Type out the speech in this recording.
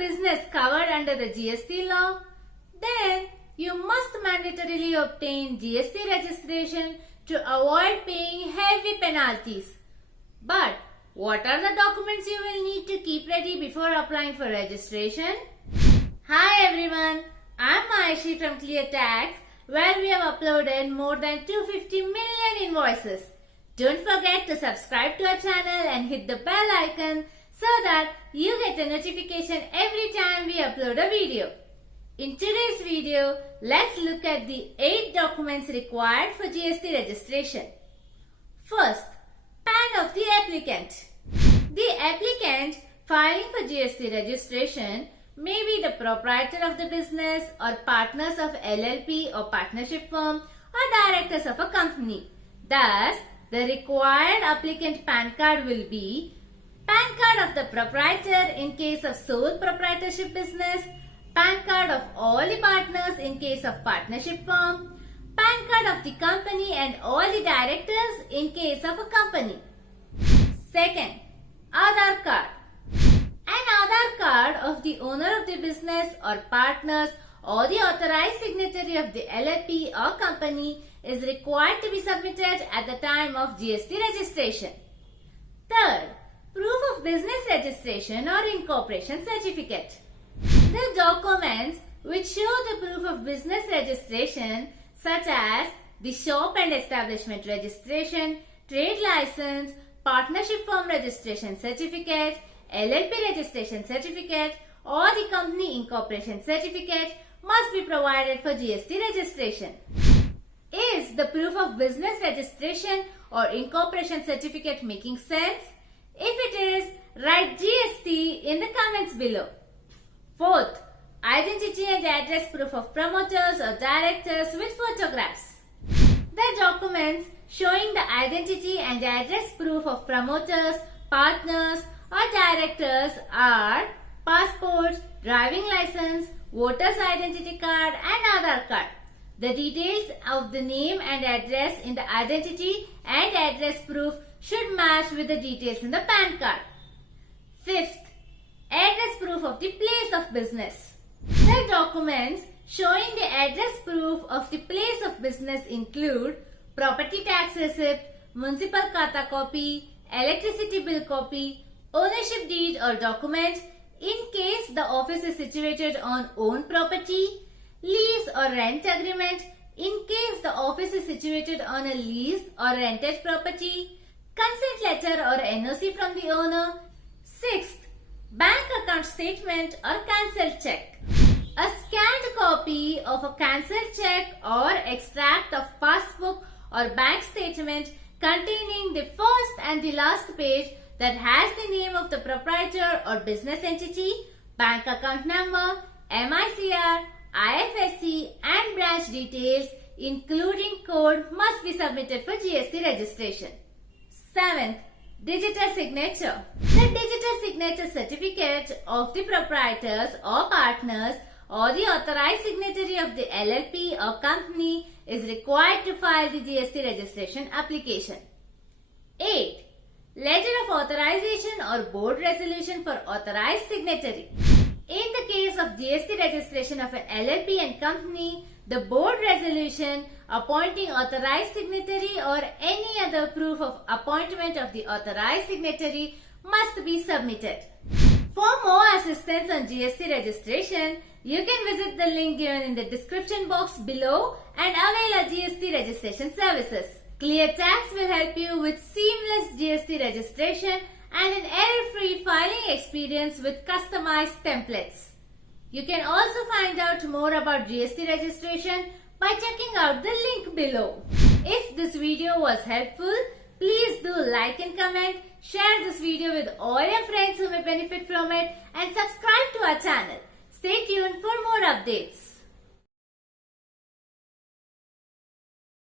business covered under the GST law? Then you must mandatorily obtain GST registration to avoid paying heavy penalties. But what are the documents you will need to keep ready before applying for registration? Hi everyone, I'm Aishi from ClearTax, where we have uploaded more than 250 million invoices. Don't forget to subscribe to our channel and hit the bell icon so that you get a notification every time we upload a video. In today's video, let's look at the 8 documents required for GST registration. First, PAN of the applicant. The applicant filing for GST registration may be the proprietor of the business or partners of LLP or partnership firm or directors of a company. Thus, the required applicant PAN card will be PAN card of the proprietor in case of sole proprietorship business, PAN card of all the partners in case of partnership firm, PAN card of the company and all the directors in case of a company. Second, Aadhaar card. An Aadhaar card of the owner of the business or partners or the authorized signatory of the LLP or company is required to be submitted at the time of GST registration. Third, proof of business registration or incorporation certificate. The documents which show the proof of business registration, such as the shop and establishment registration, trade license, partnership firm registration certificate, LLP registration certificate, or the company incorporation certificate, must be provided for GST registration. Is the proof of business registration or incorporation certificate making sense? If it is, write GST in the comments below. Fourth, identity and address proof of promoters or directors with photographs. The documents showing the identity and address proof of promoters, partners or directors are passport, driving license, voter's identity card and Aadhaar card. The details of the name and address in the identity and address proof should match with the details in the PAN card. Fifth, address proof of the place of business. The documents showing the address proof of the place of business include property tax receipt, municipal khata copy, electricity bill copy, ownership deed or document in case the office is situated on owned property, lease or rent agreement in case the office is situated on a leased or rented property, consent letter or NOC from the owner. Sixth, bank account statement or cancelled check. A scanned copy of a cancelled check or extract of passbook or bank statement containing the first and the last page that has the name of the proprietor or business entity, bank account number, MICR, IFSC and branch details including code must be submitted for GST registration. Seventh, digital signature. The digital signature certificate of the proprietors or partners or the authorized signatory of the LLP or company is required to file the GST registration application. 8. Letter of authorization or board resolution for authorized signatory. In the case of GST registration of an LLP and company, the board resolution appointing authorized signatory or any other proof of appointment of the authorized signatory must be submitted. For more assistance on GST registration, you can visit the link given in the description box below and avail our GST registration services. ClearTax will help you with seamless GST registration and an error-free filing experience with customized templates. You can also find out more about GST registration by checking out the link below. If this video was helpful, please do like and comment, share this video with all your friends who may benefit from it and subscribe to our channel. Stay tuned for more updates.